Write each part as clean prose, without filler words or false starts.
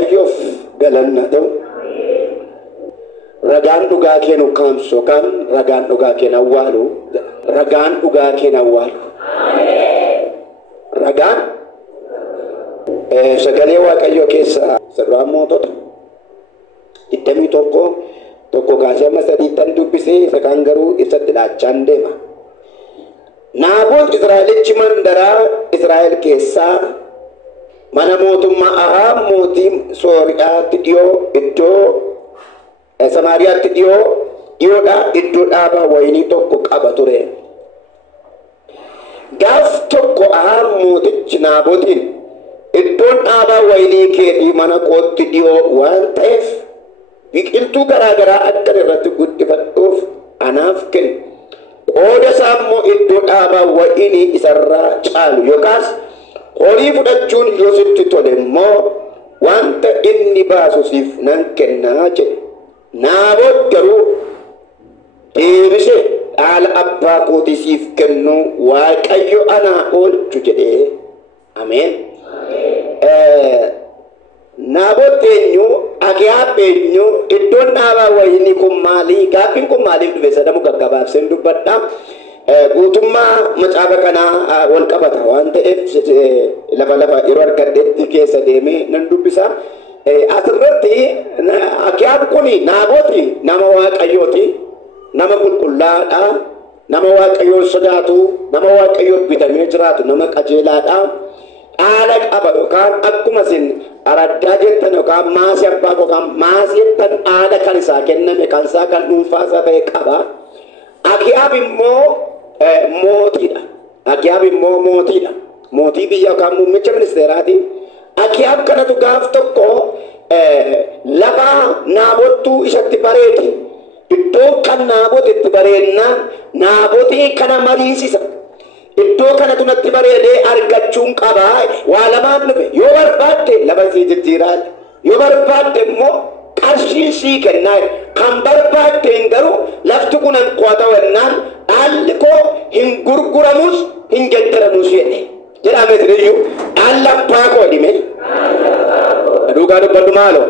waaqayyoof galanna ta'u. Ragaan dhugaa keenu kaamsu kan ragaan dhugaa keenu awwaalu. Ragaan dhugaa keenu awwaalu. Ragaan sagalee waaqayyoo keessa saduraan mootota 21 kaasee amma 3 dubbisee isa kaan garuu ibsatti laachaan deema. Naabot Israa'elichi mandaraa Israa'el keessaa mana mootummaa Ahaab mootii Sooriyaatti dhiyoo iddoo Samaariyaatti dhiyoodha iddoo dhaabaa wayinii tokko qaba ture. Gaaf tokko Ahaab mootichi Naabotiin iddoon dhaabaa wayinii keetii mana kootti dhiyoo waan ta'eef biqiltuu garaagaraa akka irratti guddifadhuuf anaaf kenni. Qooda isaa immoo iddoo dhaabaa wayinii isarraa caalu yookaas horii fudhachuun yoo sitti tole immoo wanta inni baasu siif nan kennaa jedhe. Naabot garuu deebisee dhaala abbaa kootii siif kennu waaqayyo anaa oolchu jedhee. Ameen. Naabot eenyu? Akiyaab eenyu? Iddoon dhaabaa wayinii kun maali? Gaaffiin kun maaliif dhufe? Sadamu gaggabaabseen dubbadha. Guutummaa macaafa kanaa wal qabata waan ta'eef lafa yeroo argadhetti keessa deemee nan dubbisa. Asirratti Akiyaab kuni Naaboti nama waaqayyooti, nama qulqullaadha, nama waaqayyoon sodaatu, nama waaqayyoon bitamee jiraatu, nama qajeelaadha. Dhaala qaba yookaan akkuma isin araddaa jettan yookaan maasii abbaa yookaan maasii jettan dhaala kan isaa kenname kan isaa kan dhuunfaa isaa ta'e qaba. Akiyaab immoo mootiidha. Akiyaab immoo mootiidha. Mootii biyya yookaan muummicha ministeeraati. Akiyaab kanatu gaaf tokko lafa Naabottu isatti bareede. Iddoo kan Naabot itti bareednaan Naabotii kana mariisisa. Iddoo kanatu natti bareedee argachuun qabaa. Waa lamaan dhufe yoo barbaadde lafa sii jijjiiraadha. Yoo barbaadde immoo qarshii sii kennaa. Kan barbaadde garuu lafti kun an qoota wannaan dhaalli koo hin gurguramus hin geddaramus jedhe. Jedhame tiriyyuu dhaalli abbaa koo dhime. Dhugaa dubbadhu maaloo.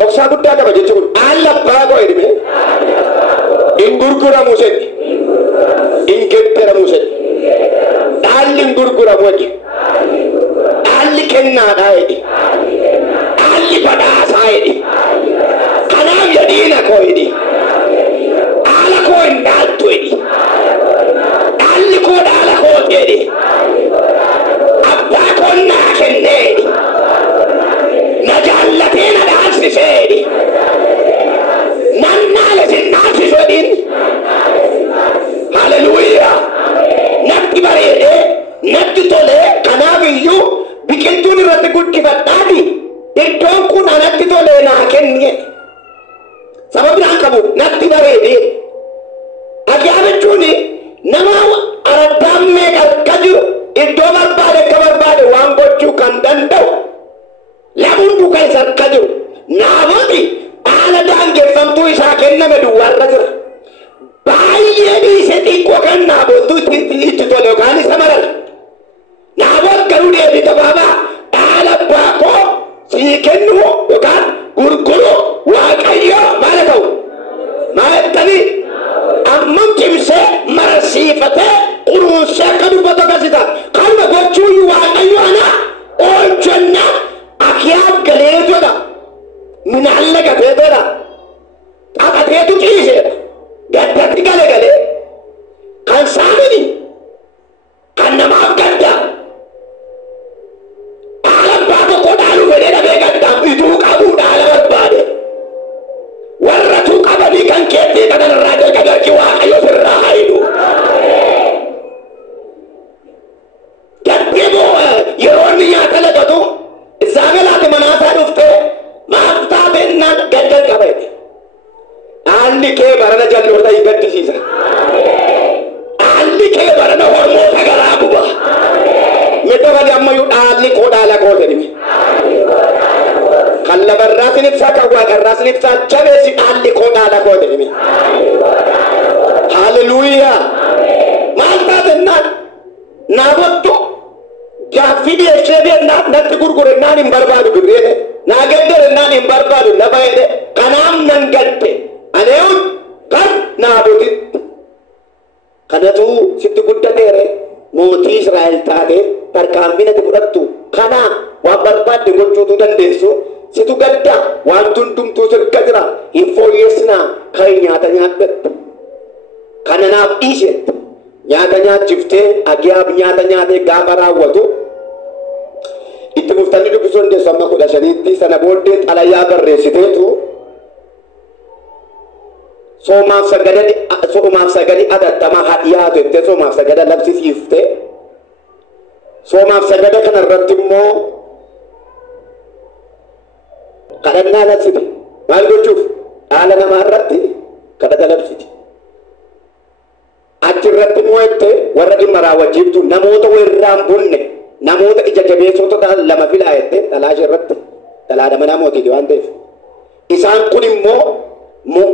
Dhoksaa guddaa qaba jechuun dhaalli abbaa koo dhime. Hin gurguramus jedhe. In geddaramu jedhe. Dhaalli hin gurguramu jedhe. Dhaalli kennaadhaa jedhe. Dhaalli badhaasaa jedhe. Kanaaf jedhiina koo jedhe. Dhaala koo hin dhaaltu jedhe. Dhaalli koo dhaala koo jedhe. Abbaa koo naa kennee jedhe. Na jaallatee na dhaalsisee jedhe. Nan naale sin dhaalsisu jedhin. Hallelujah. Natti bareede, natti tole, kanaaf iyyuu biqiltuun irratti guddifadhaati. Iddoon kun natti tole naa kenne. Sababni aan qabu natti bareede. Akiyaab jechuun nama araddaan meeqa akka jiru iddoo barbaade akka barbaade waan gochuu kan danda'u. Lamuun duuka isa akka jiru. Naaboti haala daangeffamtuu isaa kenname duwwaarra jira. Baay'ee dhiise xiqqoo kan Naabottu itti tole yookaan isa marala. Naabot garuu deebii gabaabaa dhaala abbaa koo sii kennu yookaan gurguru waaqayyo maal ta'u? Maal jettanii? Ammam cimsee marsiifatee kunuunsee akka dubbatu agarsiisa. Kanuma gochuun waaqayyo ana oolchannaa Akiyaab galee jira. Minaan lagatee jira. Xaxateetu ciiseedha. Gaddatti galee kan saamini kan namaaf gadda dhaala abbaa tokko dhaaluu fedhee dhabee gaddaaf ituu qabuu dhaala barbaade warratuu qabanii kan keettii kanarraa jalqabarki waaqayyo sirraa haayidu. Gaddee yeroo inni nyaata lagatu isaa galaate manaasaa dhuftee maaf taatennaan gaddan qabeete. Dhaalli kee barana jalloota hin gaddisiisa. Dhaalli kee barana hormoota garaa guba. Mita bali ammayyuu dhaalli koo dhaala koo jedhime. Kan lafarraa sin ibsaa kan waaqarraa sin ibsaa jabeessi dhaalli koo dhaala koo jedhime. Hallelujah. Maal taatennaan Naabottu gaaffii dhiyeessee beeknaan natti gurgurennaan hin barbaadu birree godhuu dandeessu situ gadda waan hundumtuu sirka jira hin fooyyessinaa kan nyaata nyaadhattu kana naaf dhiisette nyaata nyaachiftee agiyaaf nyaata nyaatee gaafa raawwatu itti muftanii dubbisuu dandeessu amma 15tti sana booddee xalayaa barreessiteetu soomaaf sagadi adattamaa hadhiyaatu jettee soomaaf sagada labsisiifte soomaaf sagada kana irratti immoo kadhannaa labsite maal gochuuf dhaala namaa irratti kadhata labsite achi irratti immoo jette warra dhimma raawwachiiftu namoota warraan bunne namoota ija jabeessota lama filaa jette dhalaash irratti dhalaadha manaa mootiiti waan ta'eef isaan kun immoo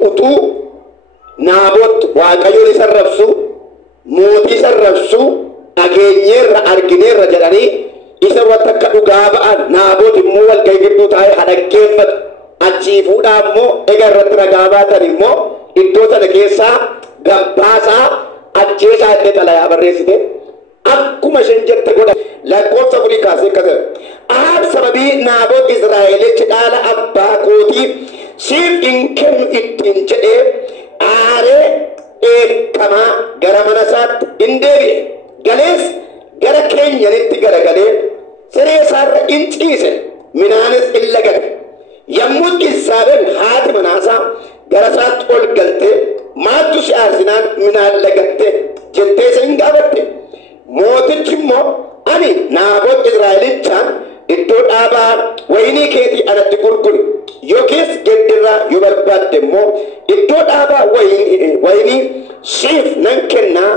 utuu Naabot waaqayyoon isa rabsu mootii isa rabsu dhageenyeerra argineerra jedhanii isa wanta akka dhugaa ba'an Naabot immoo walgahii gidduu taa'ee hadhaggeeffatu achii fuudhaa immoo egaa irratti ragaa baatan immoo iddoo sana keessaa gabbaasaa ajjeesaa itti xalayaa barreessite akkuma isheen jette godha lakkoofsa furii kaasee akkasuma Ahaab sababii Naabot Izraa'elichi dhaala abbaa kootii siif hin kennu ittiin jedhee aaree eekamaa gara mana isaatti hin deebi'e galees gara keenyanitti garagalee siree isaarra hin ciise minaanis hin lagate yommuu Iisaabel haati manaasaa gara isaatti ol galtee maattu si aarsinaan minaan lagatte jettee isa hin gaafatte mootichi immoo ani Naabot Izraa'elichaan iddoo dhaabaa waynii keetii anatti gurguri yookiis geddirraa yoo barbaadde immoo iddoo dhaabaa waynii siif nan kennaa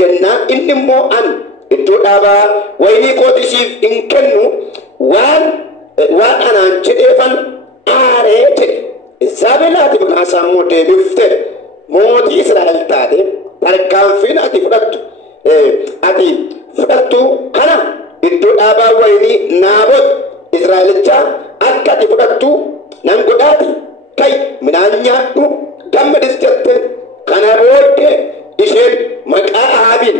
jennaan inni immoo ani iddoo dhaabaa waynii kooti siif hin kennu waan anaan jedheefan aaree jedhe Iisaabelaati manaasaa immoo deebifte mootii Israa'el taate tarkaanfiin ati fudhattu kana iddoo dhaabaa waynii Naabot Izraa'elichaa akka ati fudhattu nan godhaati kai midhaan nyaadhu gammadis jette kana booddee isheen maqaa Ahaabiin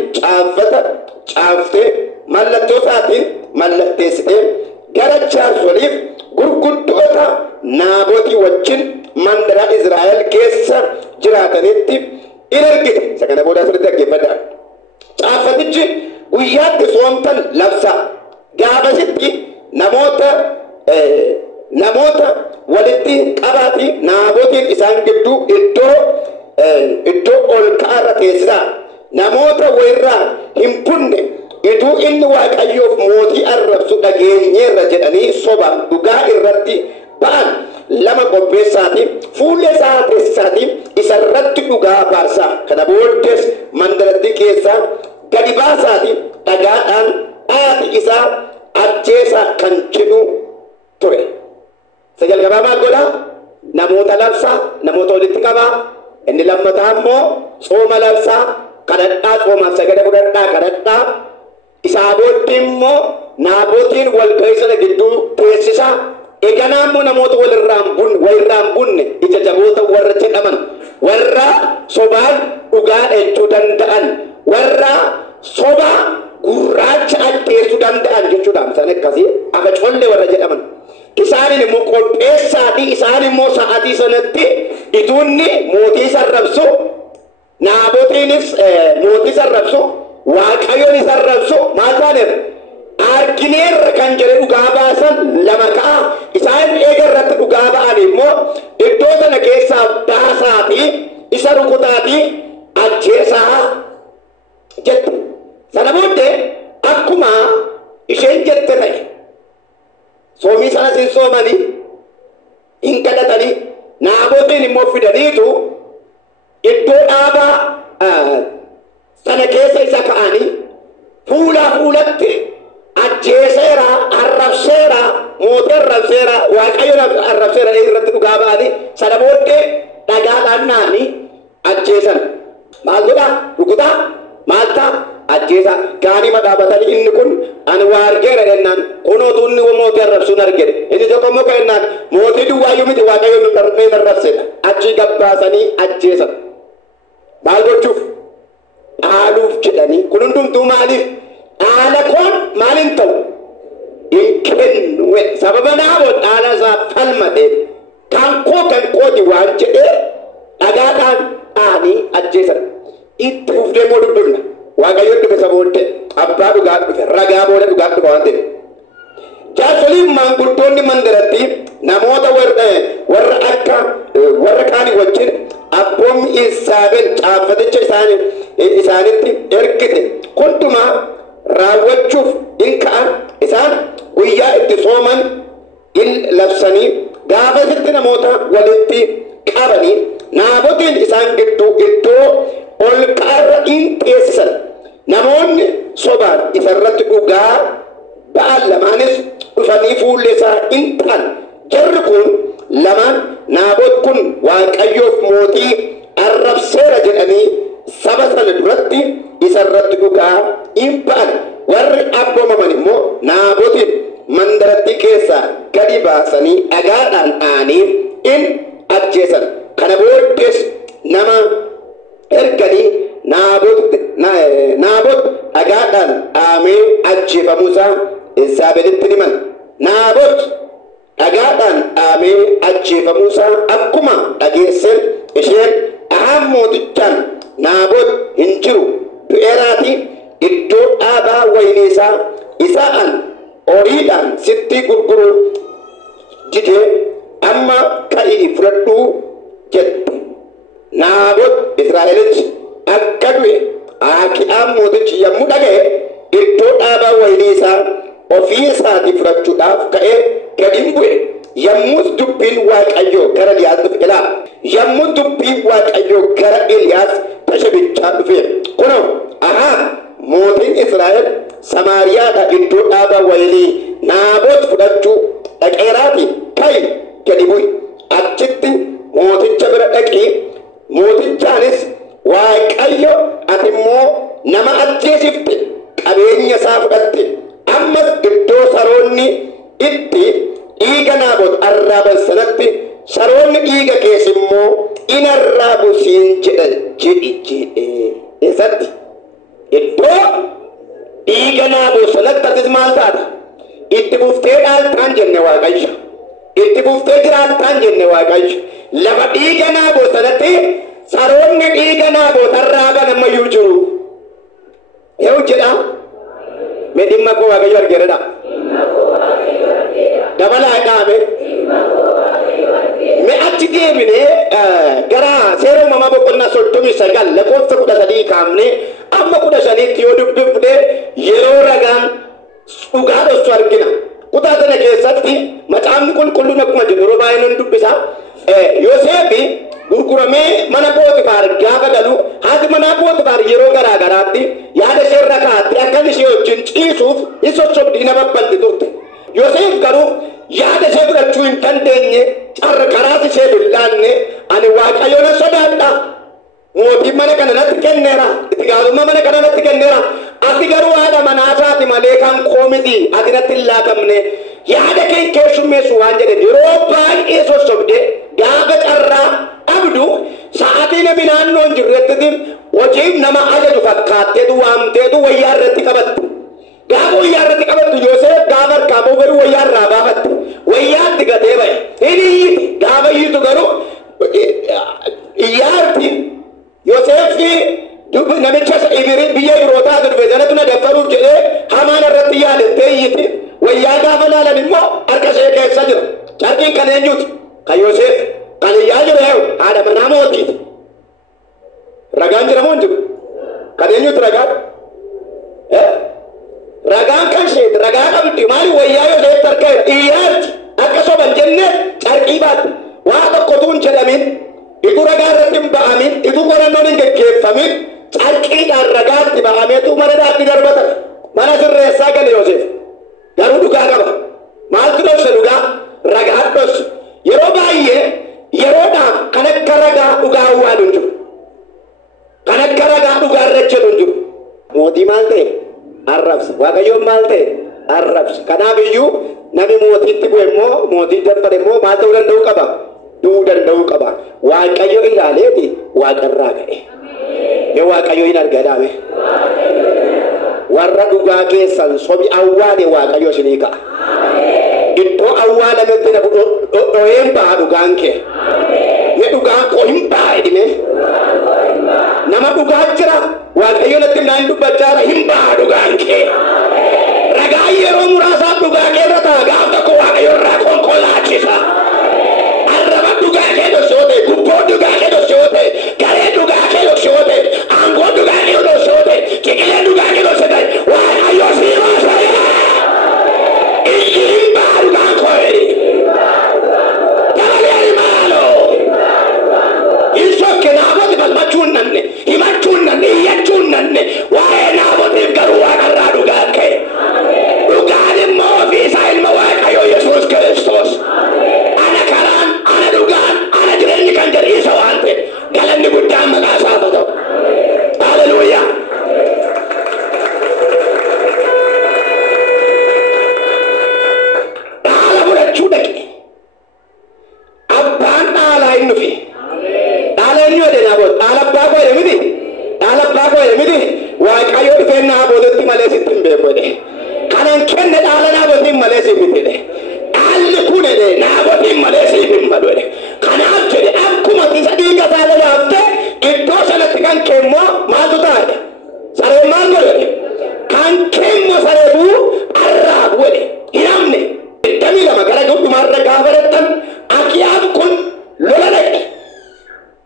caaftee mallattoo isaatiin mallatteessitee gara jaarsoliif gurguddoota Naabotii wajjin mandara Izraa'el keessa jiraatanitti in ergite isa kana booda asirratti dhaggeeffadhaa caaffatichi guyyaatti soomtan labsa gaafasitti namoota walitti qabaati Naabotiin isaan gidduu iddoo ol ka'aarra teessisaa namoota wayirraa hin bunne ituu inni waaqayyoof mootii arrabsu dhageenyeerra jedhanii soba dhugaa irratti ba'an lama qopheessaati fuullee isaa teessisaati isarratti dhugaa baarsaa kana booddees mandaratti keessaa gadi baasaati dhagaadhaan haati isaa ajjeesa kan jedhu ture sajal gabaa maal godha namoota labsaa namoota walitti qabaa inni lammataa immoo sooma labsaa kadhadhaa soomaaf sagada fudhadhaa kadhadhaa isaa booddee immoo Naabotiin walgahii sana gidduu teessisaa eganaa immoo namoota walirraan bunne ija jaboota warra jedhaman warra sobaan dhugaa dhechuu danda'an warra soba gurraacha addeessuu danda'an jechuudhaan isaan akkasii akka collee warra jedhaman isaanin immoo qopheessaati isaan immoo sa'aatii sanatti ituunni mootii isa arrabsu Naabotiinis mootii isa arrabsu waaqayyoon isa arrabsu maal taaneef argineerra kan jedhe dhugaa baasan lama ka'a isaan eega irratti dhugaa ba'an immoo iddoo sana keessaa baasaati isa rukutaati ajjeesaa jette sana booddee akkuma isheen jette ta'e soomii sanas hin soomanii hin kadhatanii Naabotiin immoo fidaniitu iddoo dhaabaa sana keessa isa ka'anii fuulatti ajjeeseera arrabseera mootii arrabseera waaqayyoon arrabseera irratti dhugaa ba'anii sana booddee dhagaadhaan naanii ajjeesan maal godha rukutaa maal ta'a ajjeesa gaanii madhaabatanii inni kun ani waa argeera jennaan kunootu inni mootii arrabsuun argere inni tokko immoo kennaan mootii duwwaayyuu miti waaqayyoon hin arrabsedha achii gabbaasanii ajjeesan maal gochuuf dhaaluuf jedhanii kun hundumtuu maaliif dhaala koon maaliin ta'u hin kennu sababa Naabot dhaala isaa falmate kan kooti waan jedhee dhagaadhaan dhaanii ajjeesan. Itti fufdee moo dubbifna Waaqayyoon dhufe sabootte abbaa dhugaa dhufe ragaa booda dhugaa dhufa waan ta'eef. Jaarsolii maanguddoonni mandaratti namoota warra kaanii wajjin abboommi Iisaabel caaffaticha isaanitti ergite hundumaa raawwachuuf in ka'an. Isaan guyyaa itti sooman in labsanii gaafasitti namoota walitti qabanii Naabotiin isaan gidduu iddoo ol ka'arra in teessisan. Namoonni sobaan isarratti dhugaa ba'an lamaanis dhufanii fuullee isaa in ta'an. Jarri kun lamaan Naabot kun Waaqayyoof mootii arrabseera jedhanii saba sana duratti isarratti dhugaa in ba'an. Warri abboomaman immoo Naabotin mandaratti keessaa gadi baasanii dhagaadhaan dhaanii in ajjeesan. Kana booddees nama erganii Naabot dhagaadhaan dhaamee ajjeefamuusaa Iisaabelitti himan. Naabot dhagaadhaan dhaamee ajjeefamuusaa akkuma dhageesseen isheen Ahaab mootichaan Naabot hin jiru du'eeraatii iddoo dhaabaa wayinii isaa isaan horiidhaan sitti gurguruu didee amma ka'ii fudhadhuu jette. Naabot Israa'elichi akka du'e Aki'aab mootichi yommuu dhaga'e iddoo dhaabaa wayinii isaa ofii isaatii fudhachuudhaaf ka'ee gadi bu'e. Yommus dubbiin Waaqayyoo gara Eliyaas dhufe. Yommuu dubbiin Waaqayyoo gara Eliyaas Tishbichaa dhufe kunoo Ahaab mootiin Israa'el Samaariyaadhaa iddoo dhaabaa wayinii Naabot fudhachuu dhaqeeraatii ka'i gadi bu'i. Achitti mooticha bira dhaqii mootichaanis Waaqayyo ati immoo nama ajjeesifte qabeenya isaa fudhatte ammas iddoo saroonni itti dhiiga Naabot arraaban sanatti saroonni dhiiga keessa immoo in arraabu siin jedhee eessatti iddoo dhiiga Naabot sanatti atis maal taata itti buftee dhaaltaan jenne Waaqayyo itti buftee jiraattaan jenne Waaqayyo lafa dhiiga Naabot sanatti saroonni dhiiga Naabot arraaban ammayyuu jiru. Yoo jedha mee dhimma koo Waaqayyo argeera dabalaa dhaame mee achi deebinee gara seera uumamaa boqonnaa 39 lakkoofsa 13 kaafnee amma 15tti yoo dubbifne yeroo ragaan dhugaa dhossu argina. Kutaa sana keessatti macaafni qulqulluun akkuma jedhu yeroo baay'ee nan dubbisa. Yoosefi gurguramee mana Pooxifaar gaafa galu haati mana Pooxifaar yeroo garaa garaatti yaada ishee irra kaa'atte akka ishee wajjin ciisuuf hin sosobdii nama bal'i turte. Yoosef garuu yaada ishee fudhachuu hin dandeenye karaas ishee bildaanne ani Waaqayyoon sodaadha. Mootiin mana kana natti kenneera. Itti gaafatamummaa mana kana natti kenneera. Ati garuu haadha manaasaati malee kan koomiti ati natti hin laatamne. Yaada kee keessummeessu waan jedhe yeroo baay'ee sosobde gaafa carraa abdu sa'aatii namni naannoo hin jirretti hojiif nama ajaju fakkaatteetu waamteetu wayyaa irratti qabatte. Gaafa wayyaa irratti qabattu Yoosef gaafa harkaa ba'u garuu wayyaa irraa baafatte. Wayyaatti gatee ba'e. Inni iyyiti gaafa iyyitu garuu iyyaarti Yoosefti namicha biyya Ibrootaa dhufe sanatu na daffaruuf jedhee hamaan irratti yaadattee iyyiti. Wayyaa gaafa laalan immoo harka ishee keessa jira. Carqiin kan eenyuti? Kan Yoosef. Kan iyyaa jiru haadha manaa mootiiti. Ragaan jira moo hin jiru? Kan eenyuti ragaan? Ragaan kan isheeti ragaa qabdi maali wayyaa Yoosef harka iyyaatti akka soban jennee carqii baatti waa tokkotu hin jedhamin ituu ragaa irratti hin ba'amin ituu qorannoon hin geggeeffamin carqiidhaan ragaatti ba'ameetu mana daatti darbatan mana sirreessaa gale Yoosef. Garuu dhugaa qaba. Maaltu dhokse dhugaa? Ragaa dhokse. Yeroo baay'ee yeroodhaaf kan akka ragaa dhugaa waan hin jiru. Kan akka ragaa dhugaa irratti hin jiru. Mootii maal ta'e? Arrabsa. Waaqayyoon maal ta'e? Arrabsa. Kanaaf iyyuu namni mootiitti bu'e immoo mootii dabbare immoo maal ta'uu danda'uu qaba? Du'uu danda'uu qaba. Waaqayyo ilaaleeti waaqarraa ka'e. Mee Waaqayyo hin argadaame? Warra dhugaa keessan sobi awwaane Waaqayyo isinii ka'a. iddoo awwaalametti na dho'een ba'a dhugaan kee. Ne dhugaan koo hin ba'a jedhime. Nama dhugaa jira Waaqayyo natti naan dubbachaara hin ba'a dhugaan kee. Ragaa yeroo muraasaaf dhugaa kee irra ta'a gaaf tokko Waaqayyo irraa konkolaachisa. Arraba dhugaa kee dhoksoote, gubboo dhugaa kee dhoksoote, garee dhugaa kee dhoksoote, aangoo dhugaa kee dhoksoote, ciqilee dhugaa kee dhoksoote, Waaqayyo siima sayee. Hin ba'a dhugaan koo jedhi. Dabalee maaloo. Hin sokke naafoti falmachuun nanne, himachuun nanne, iyyachuun nanne, waa'ee naafotiif garuu waaqarraa dhugaan kee. Dhugaan immoo ofiisaa ilma Waaqayyo Yesuus Kiristoos. Ana karaan, ana dhugaan, ana jireenyi kan jedhu isa waan ta'e galanni guddaan maqaa isaaf haa ta'u. Haleluuyaa. Dhaala fudhachuu dhaqe. Abbaan dhaalaa hin dhufe. Dhaala eenyu jedhe Naabot? Dhaala abbaa koo jedhe miti? Dhaala abbaa koo jedhe miti? Waaqayyo dhufee Naabotitti malee sitti hin beeku jedhe. Kanan kenne dhaala Naabotiin malee siif hin jedhe. Dhaalli kun jedhe Naabotiin malee siif hin malu jedhe. Kanaaf jedhe akkuma isa dhiiga isaa lolaaftee iddoo sanatti kan keemmoo maaltu ta'a jedhe. Sareen maal godhe jedhe. Kan keemmoo sareetuu arraabu jedhe. Hin hamne. 22 gara guddumaarra gaafa dhattan Akiyaab kun lola dhaqe.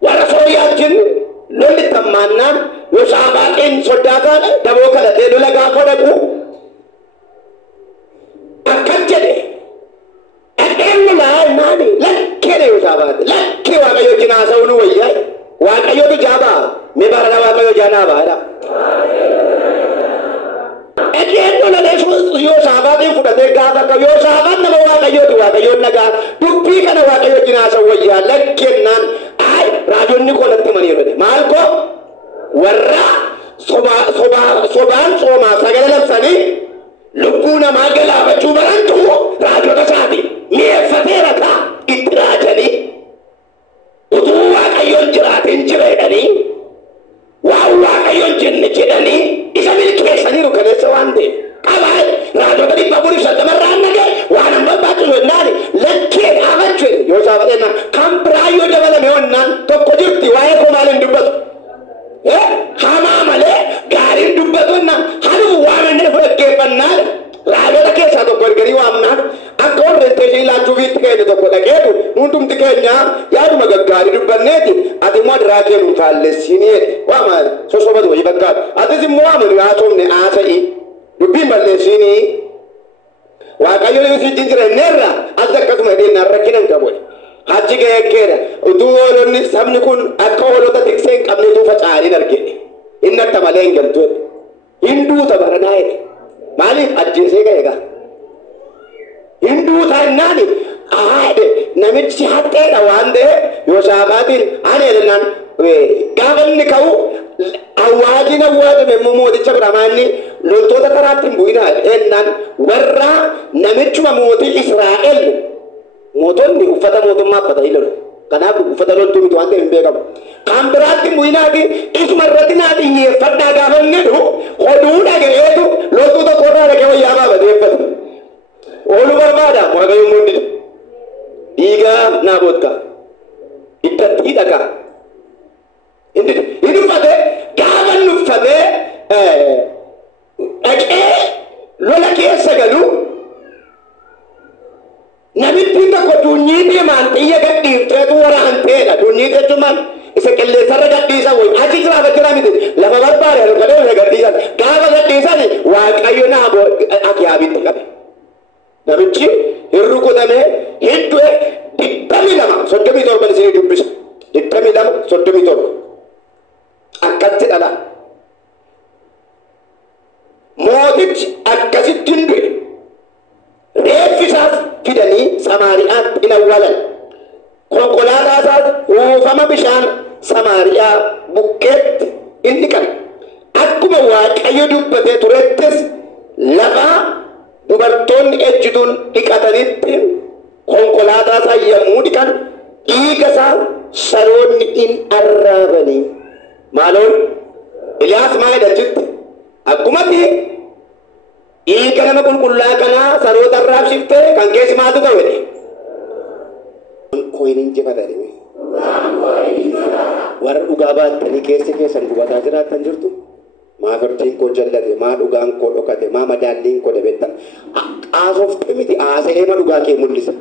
Warra Sooyyaajin lolli tammaannaan Yoosaafaxiin soddaataan daboo kadhatee lola gaafa dhaqu akkas jedhe. Dhaqeen lolaa naani lakkeedha Yoosaafaxi. Lakkee Waaqayyo wajjin haasa'uu nu wayyaa. Waaqayyotu jaabaa. Mee baradhaa Waaqayyo jaanaa baadha. Dhaqeen lola Yoosaafaxiin fudhatee gaafa akka Yoosaafax nama Waaqayyooti. Waaqayyoon nagaa dubbii kana Waaqayyo wajjin haasa'uu wayyaa. Lakkennaan raajonni koo natti himanii jedhe. Maal koo warra sobaan soomaa sagale labsanii lubbuu namaa galaafachuu barantu raajota isaati mi'eeffateera ta'a itti raajanii utuu Waaqayyoon jiraatiin jira jedhanii waan Waaqayyoon jenne jedhanii isa milkeessaniiru kaneessa waan ta'eef qabaa raajota 450 nage waan amma baaxisu jennaan lakkee dhaabachuu jedhe Yoosaafax kan biraa yoo dabalame onnaan tokko jirti waa'ee koo maaliin dubbatu. Hamaa malee gaariin dubbatu jennaan hanuma waamannee fudhaggeeffannaa raajota keessaa tokko erganii waamnaan akka orienteeshinii laachuu biitti keenya tokko dhaqeetu hundumti keenya yaaduma gaggaarii dubbanneeti ati immoo adiraa kee nuun faallessiinii jedhe waama sosobatu wayii bakkaatu atis immoo waama haasofne haasa'ii dubbiin balleessiinii Waaqayyo wajjin jireenyeerra as akkasuma hidheenyaan rakkinan qabu. Hachi keekkeedha utuu hoolonni sabni kun akka hoolota tiksee hin qabne utuu faca'anii argine inni akka malee hin galtu hinduuta baranaa jedhe maaliif ajjeesee ga'e gaa hinduuta jennaani namichi haxeedha waan ta'e Yoosaafaxiin ani jedhannaan gaafa inni ka'u awwaajin awwaajame immoo mooticha biramaa inni loltoota karaatti hin bu'inaa jennaan warra namichuma mootii Israa'el mootonni uffata mootummaa uffata ilalu. Kanaaf uffata loltuu miti waan ta'eef hin beekamu. Kan biraatti hin bu'inaati isuma irratti naa xiyyeeffadhaa gaafa inni dhufu hoduu dhaga'eetu loltuu tokko irraa dhagee wayyaa baabateeffata. Ooluu barbaada Waaqayyo mundi dhiigaa Naabot kaa iddatti hidhakaa. Inni uffatee gaafa inni uffatee dhaqee lola keessa galu namitti tokko dunyii deemaan xiyya gadhiifteetu waraanteedha. Dunyii jechuun isa qilleensarra gadhiisan wayi achi jiraata jira miti lafa barbaade halkadee gadhiisan gaafa gadhiisan Waaqayyo Naabot Akiyaabitti qabe. Namichi hin rukutamee hin du'e 22 37 isinii dubbisa 22 37 akkatti dhala. Mootichi akkasitti hin du'e. Reeffisaas fidanii Samaariyaatti in awwaalan. Konkolaataa isaas buufama bishaan Samaariyaa bukkeetti in dhiqan. Akkuma Waaqayyo dubbatee turettis lafa dubartoonni ejjituun dhiqatanitti konkolaataa isaa yommuu dhiqan dhiiga isaa saroonni in arraabanii. Maaloon Eliyaas maal jedha jetti akkuma Hiika nama qulqullaa kanaa saroota irraa shiftee kan keessi maatu ta'e. Koiniin jifatanii. Warra dhugaa baattanii keessan gubataa jiraattan jirtu. Maa gartiin koo jallate, maa dhugaan koo dhokate, maa madaalliin koo dabettan. Haasofte miti haasa'ee ma dhugaa kee mul'isa.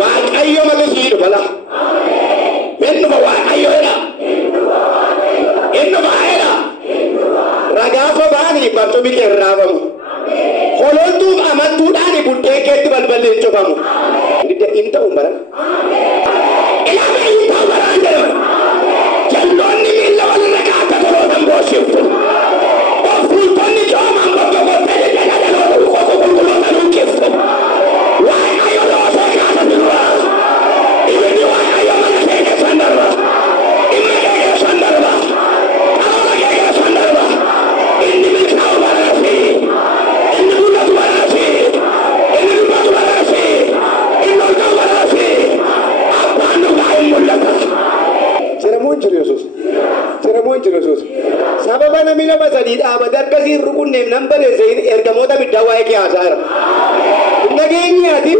Waaqayyo mata siidhu bala. Innuma waaqayyoodha. Innuma haadha. Ragaa sobaanii barcumi kee irraafamu. Hololtuuf amantuudhaan buddeen keetti balballi hin cufamu. Hin ta'u baran. Ilaamee hin ta'u baran jedhama. Jalloonni miilla walirra kaata tolootan boosiftu. Of fuultonni cooman bakka gottee jajaloota gosa qulqulloota luqqiftu. Waaqayyo loosee kaasa dirraa. Ibiddi waaqayyo mana kee keessan darba. Dhimma kee keessan darba. Karoora kee keessan darba. Inni milkaa'u baraasi. Inni mul'atu baraasi. Inni dubbatu baraasi. Inni ol ka'u baraasi. Abbaan dhugaa hin mul'ata. Jiramoo hin jiru Yesuus. Jiramoo hin jiru Yesuus. Sababa namni lama sadii dhaabate akkasii rukunneef nan baleesse ergamoota biddaa waa'ee kee haasaara. Nageenyaati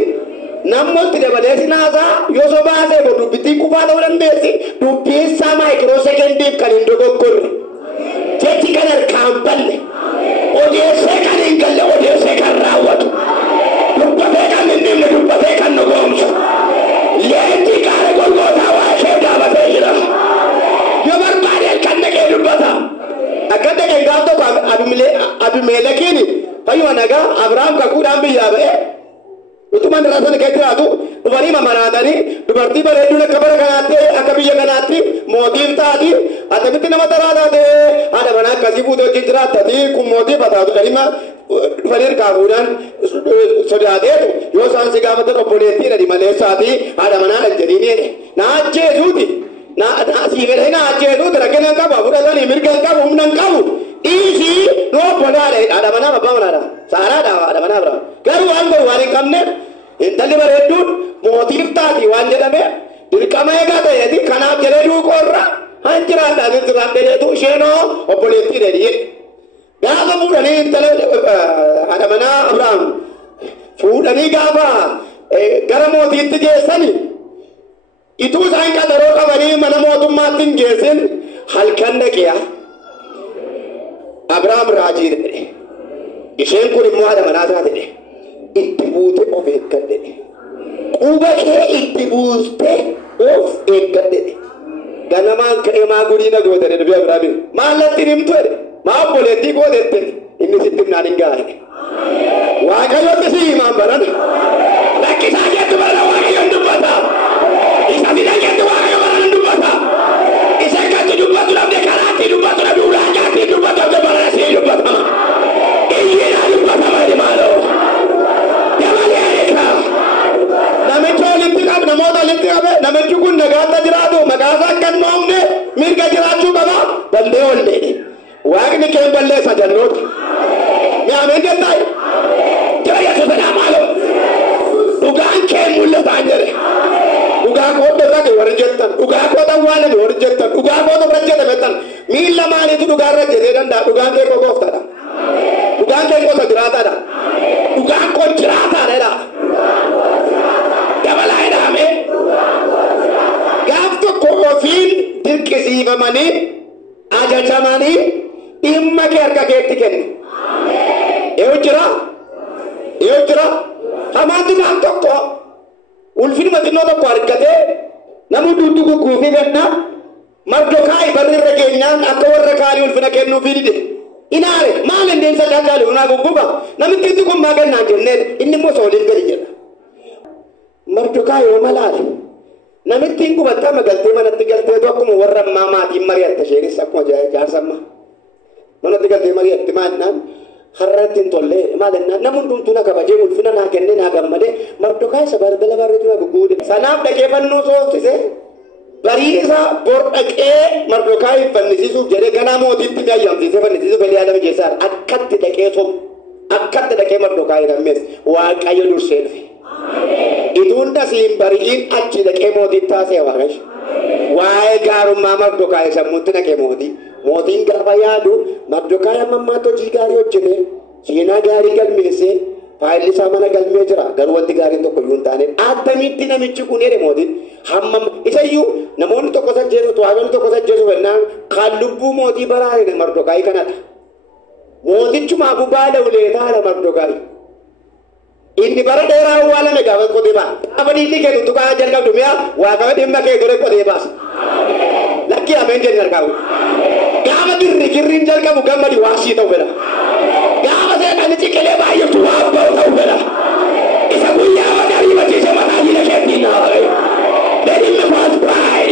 namooti dabalee sinaasaa yoo sobaasee bo dubbittiin kufaa ta'uu dandeessi dubbiinsaa maayikiroo sekendiif kan hin dogoggorre. Jechi kan harkaan balle odeessee kan hin galle odeessee kan raawwatu dubbatee kan hin dhimne dubbatee kan dhugoomsu leenji gaara golgootaa waa'ee kee dhaabatee jira. Yoo barbaadeen kan dhaqee dubbata. Akka dhaqeen gaaf tokko Abimeelekiin fayyuma nagaa Abrahaam kakuudhaan biyyaa ba'ee utuman irraa sana keessa jiraatu dhufanii mamaraatanii dubartii bareedduun akka bara kanaatti akka biyya kanaatti mootiif taati akkamitti nama taraa taate haadha manaa akkasii fuutee wajjin jiraattati kun mootiif taatu dhadhima dhufanii hirkaafuudhaan sodaateetu yoo isaan si gaafatan obboleettii dhadhi maleessaati haadha manaa dhan jedhiini naajjeesuuti siifedhe naajjeesuuti rakkina hin qabu fudhatanii mirga hin qabu humna hin qabu dhiisii noo obbolaadha haadha manaa abbaa manaadha saaraadha haadha manaa bira garuu waan godhu waan hin qabne intalli bareedduun mootiif taati waan jedhame dirqama eegaa ta'eeti kanaaf jedhee duuqoorra han jiraadhaan jiraadheetu isheenoo obboleettii dheedhii gaafa fuudhanii intala haadha manaa Abrahaam fuudhanii gaafa gara mootiitti geessani ituu isaan qaxaroo qabanii mana mootummaatti hin geessin halkan dhaqiya Abrahaam raajii jedhe isheen kun immoo haadha manaa taate itti buute of eeggadhe quba kee itti buuste of eeggadhe ganamaan ka'ee maa gurii na gootane dhufe Abrahaamiin maallatti himtu jedhe maa obboleettii gootette inni sitti himnaan hin gaane waaqayyotti si himaan baran lakkisaa jettu barana waaqayyoon dubbata isa dida jettu waaqayyo barana dubbata isa akkatti dubbatu dhabde karaatti dubbatu dhabde ulaajaatti dubbatu dhabde barana sii dubbatama iyyina dubbatama dimaaloo namichi walitti qabu namoota walitti qabe namichi kun nagaata jiraatu maqaasaa akkan moomne mirga jiraachuu qaba ballee olleedhe waaqni kee balleessa jannoota mi ameen jettaa jira yesuusa dhaamaaloo dhugaan kee mul'ataan jedhe dhugaa koota dhaqe warri jettan dhugaa koota waalame warri jettan dhugaa koota rajjete bettan miilla maaliitu dhugaan rajjetee danda'a dhugaan kee koo gooftaadha dhugaan kee gosa jiraataadha dhugaan koo jiraataadha dabalaa jedhame gaaf tokko ofiin dirqisiifamanii ajajamanii dhimma kee harka keetti kennu yoo jira hamaatu gaaf tokko ulfinuma xinnoo tokko argatee namni duddu gugguufii kenna Mardokaayi barri irra keenyaan akka warra kaanii ulfina kennuufii dide inaare maal indeensa caalcaalu unaa gugguba namitti kun maa gannaan jennee inni immoo sooliin gadi jedha Mardokaayi yoo malaale namitti hin gubataa magaltee manatti galteetu akkuma warra ammaa maatiin mari'atta isheenis akkuma jaarsamma manatti galtee mari'atti maannaan harratti hin tolle maalennaan namni hundumtuu na kabajee ulfina naa kennee naa gammadee Mardokaayi isa balbala barreetu na gugguude sanaaf dhaqee fannoo soofsise barii isaa bor dhaqee Mardokaayi fannisiisuuf jedhee ganaa mootiitti ayyamsiisee fannisiisuuf Eliyaadama keessaa akkatti dhaqee Mardokaayi nammees waaqayyo dursee dhufe ituun dhasiin bari'iin achi dhaqee mootiin taasee waaqayyo waa'ee gaarummaa Mardokaayi sammuutti dhaqee mootiin gaafa yaadu Mardokaayi amma ammaatti hojii gaarii hojjete seenaa gaarii galmeessee faayilli isaa mana galmee jira garuu wanti gaariin tokko iyyuu hin taane attamitti namichi kun jedhe mootiin hammam isayyuu namoonni tokko sajjeesu waaqayyoon tokko sajjeesu fennaan kan lubbuu mootii baraare Mardokaayi kanadha. Mootichumaaf baala uleetaadha Mardokaayi. Inni bara dheeraa awwaalame gaafa qotee ba'a. Gaafa diinni kee tuttuqaa jalqabdu mi'a waaqayyo dhimma kee dure qotee baasa. Lakkii ameen jenne argaamu. Gaafa girriin jalqabu gammadi waasii ta'u fedha. Gaafa seeqanni ciqilee baay'atu waan ba'u ta'u fedha. Isa guyyaa waan ariifachiise mataa jila keetti naafame. Let him pass by.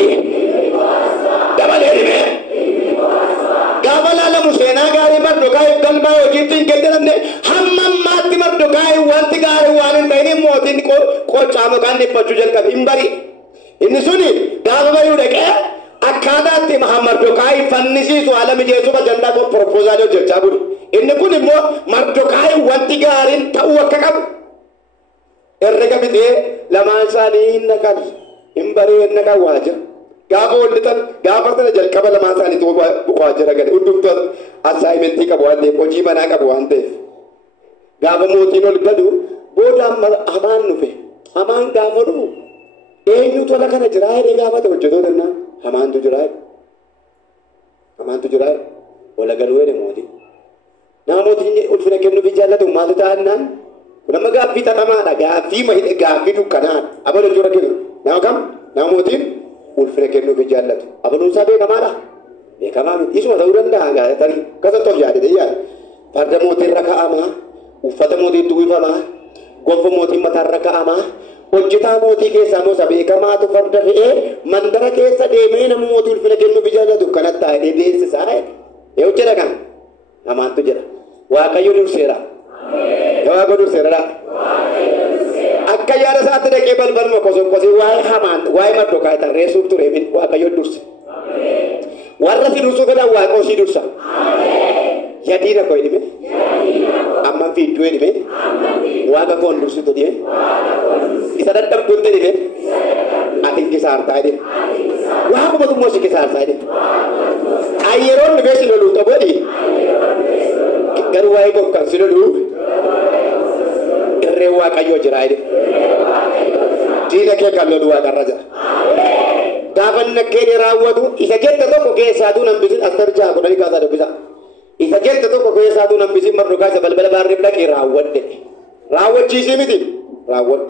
Dabalee dhimee. Gaafa laalamu seenaa gaarii Mardokaayi galmaa hojiitti hin geeddaramne hamma ammaatti Mardokaayi wanti gaarii waan hin ta'in mootiin qocaa maqaan dhiphachuu jalqabe hin bari. Inni suni gaafa bayuu dhaqee akkaataatti Mardokaayi fannisiisu haala mijeessuuf ajandaa proposaalii hojjechaa bulu. Inni kun immoo Mardokaayi wanti gaariin ta'uu akka qabu herrega bitee lamaan isaanii hin naqan hin baree hin naqan waajjira. Gaafa wallitan gaafa sana jalqaba lamaan isaaniitu waajjira gale hundumtuu assaayimentii qabu waan ta'eef hojii manaa qabu waan ta'eef gaafa mootiin ol galu booda hamaan dhufe hamaan gaafa dhufu eenyu tola kana jiraa jedhee gaafate hojjetoota innaan hamaantu jiraa wala galuu jedhe mootii nama mootiin ulfina kennuufi jaallatu maal ta'annaan nama gaaffii xaxamaadha gaaffii dukkanaadha abala jira kennu nama kam nama mootiin ulfina kennuufi jaallatu abaluunsaa beekamaadha beekamaa miti isuma ta'uu danda'a tarii kasattof yaadete yaada farda mootiin irra ka'amaa uffata mootiitu uwwifamaa gonfa mootiin mataa irra ka'amaa hojjetaa mootii keessaa moosa beekamaatu farda fe'ee mandara keessa deemee nama mootii ulfina kennuufi jaallatu kanatti taa'ee beeksisaa hojjeta kan namaantu jedha waaqayyo durseera waaqayyo durseera akka yaada isaatti dhaqee balbaluma kosokosee waa'ee hamaan waa'ee Mardokaayi tarreessuuf ture waaqayyo durse warra si dursuu fedhan waaqayyo si dursa yadiina koo hidhime amman fiidduu hidhime waaqa koon dursitu hidhime isa dadhabduutti hidhime ati kisaartaa hidhime waaqumatu immoo si kisaartaa hidhime ayyeroon dhufee si loluu qabu garuu waa'ee qofkaan si loluu irree waaqayyoo jira jedhe diina kee kan lolu waaqarra jira gaafa nakkeen raawwatu isa jette tokko keessaatuu nambisin astarjaa kudhanii kaasaa dubbisa isa jette tokko keessaatuu nambisin Mardokaayi isa balbala baarriif dhaqee raawwadhe raawwachiisii miti raawwadhu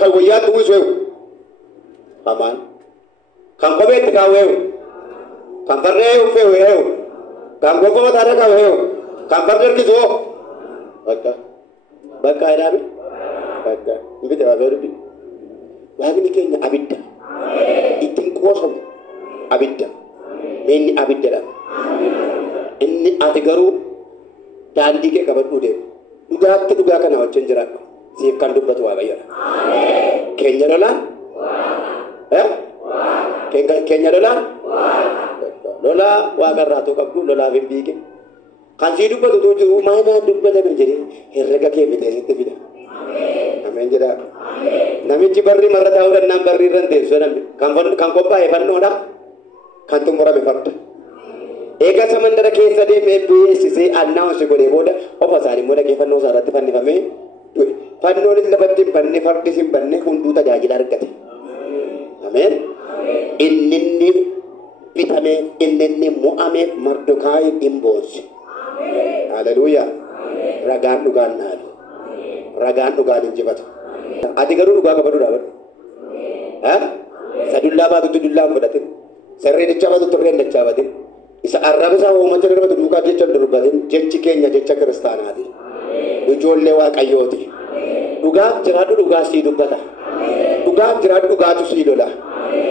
kan wayyaatti uwwisu eewu hamaan kan kopheetti kaawwu eewu kan farree uffeewu eewu kan gonfa mataarra kaawwu eewu kan farda harkisu hoo bakka jedhame bakka ibidda baabee dubbi waaqni keenya abidda ittiin qoosamu abidda inni abiddadha inni ati garuu daandii kee qabadhuu deemu dhugaatti dhugaa kana wajjin jiraadhu siif kan dubbatu waaqayyoodha keenya lolaan keenya lolaan lolaa waaqarraatuu qabdu lolaaf hin biike kan sii dubbatu tu jiru maanaa dubbatame jedhee herrega kee fidee sitti fida ameen jedha namichi barri marra taa'uu danda'an barri irra teessu namni kan qophaa'e fannoodha kan xumurame farda eegasa mandara keessa deemee beeksisee annaawunsi godhee booda ofa isaanii immoo dhaqee fannoo isaa irratti fannifamee du'e fannoonis lafatti hin banne fardis hin banne hunduu tajaajila argate ameen inni bitame inni mo'ame Mardokaayi hin boonse haleluuyaa ragaan dhugaan naalu ragaan dhugaan injifatu ati garuu dhugaa qabadhu dhaabadhu isa dullaa baatutti dullaan fudhatin sarree dachaa baatutti irreen dachaa batin isa arraba isaa uumacha darbatu duukaa jecha darbatin jechi keenya jecha kiristaanaati ijoollee waaqayyooti dhugaaf jiraadhu dhugaa sii dubbata dhugaaf jiraadhu dhugaatu sii lola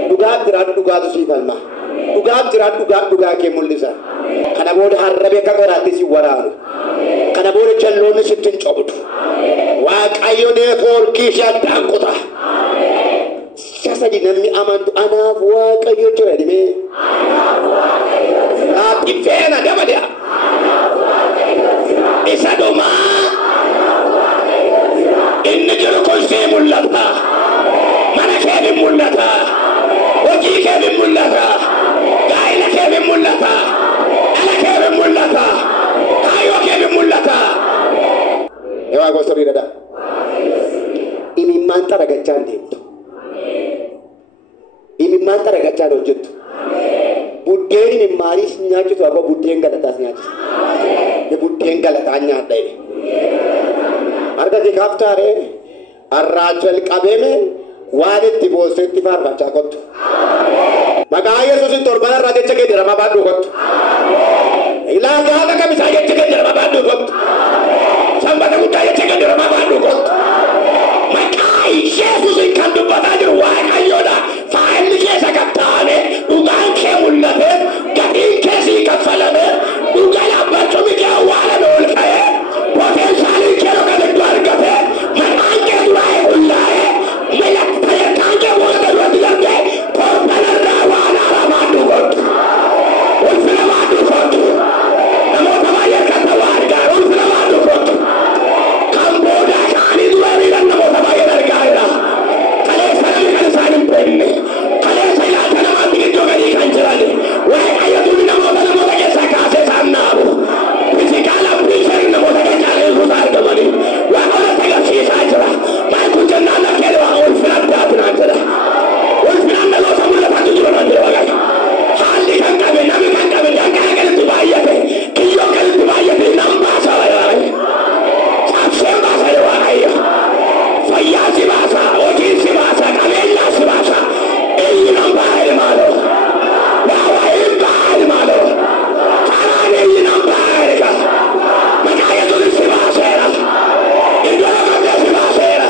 dhugaaf jiraadhu dhugaatu sii falma dhugaaf jiraadhu dhugaa kee mul'isa kana booda harrabe akka qoraatti si waraanu kana booda jalloonni sitti hin cobdu waaqayyo neetwoorkii ishee addaan kuta sasadi namni amantu anaaf waaqayyo jira dhimee ati feena dabali'a isa dhumaa inni jiru kun sii mul'ata mana kee mul'ata hojii kee mul'ata gaa'ila kee mul'ata ala kee mul'ata kaayoo kee mul'ata imimmaan xaragachaan hojjettu. Buddeen imimmaaniis nyaachisu abba buddeen galataas nyaachisa. Buddeen galataa nyaadha jedhe. Argati kaaftaaree arraa jalqabeeme waan itti boonseetti faarfachaa kottu. Maqaa Yesuusin torban irraa jecha kee dirama baadhuu kottu. Ilaa gaafa kamisaa jecha kee dirama baadhuu kottu. Sanbata guddaa jecha kee dirama baadhuu kottu. Maqaa Yesuusin kan dubbataa jiru Waaqayyoodha. Faayilli keessa kattaane dhugaan kee mul'ate gatiin kee sii kaffalame dhugaa dhaabbachuun kee awwaalame ol ka'ee poteenshaalii kee yookaan iddoo argate maqaan kee duraa hullaa'ee fayyadaan kee wanta duratti darbee torbanarraa waan haaramaa dhugoottu ulfina waan dhugoottu namoota baay'ee kan ta'u argaa ulfina waan dhugoottu kan boodaa kaanii dura miidhan namoota baay'ee argaa jira kaleessa namni kan isaan hin beekne kaleessa ilaata namaatti iddoo gadii kan jiran waaqayyotuun namoota keessaa kaasee isaan naabu fisikaala piisharii namoota keessaa eeguusaa argamanii waaqota agarsiisaa jira maal kun jennaan lakkee waa ulfina addaatinaan jedha ulfinaan namoota mul'atatu jiru nan jira waaqayyo haalli kan qabe namni kan qabe danqaa galitti baay'ate kiyyoo galitti baay'ate nan baasa waaqayyo cabseen baasa waaqayyo fayyaa si baasa hojii si baasa qabeenyaa si baasa eenyu nan baay'ee maaloo waawaa'een baay'ee maaloo karaan eenyu nan baay'ee ka maqaa Yesuusin si baaseera iddoo lakkatee si baaseera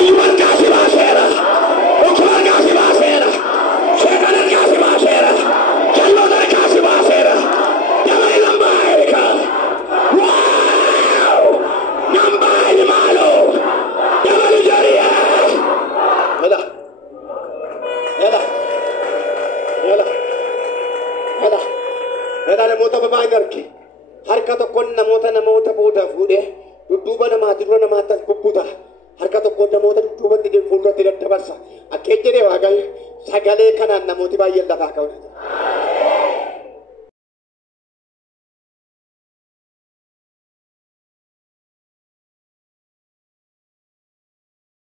iyyu margaa si baaseera ukkuma argaa si baaseera sheekan argaa si baaseera jalloota argaa si baaseera dabalee nan baay'ee ka waaw nan baay'ee maaloo dabalee jariyaa Yala namoota baay'ee arge harka tokkoon namoota booda fuudhee dudduuba namaatti dura namaatti as bubbuta harka tokkoon namoota dudduubatti fuulduratti daddabarsa akkeen jedhee waaqayyo sagalee kanaan namooti baay'een lafaa ka'u.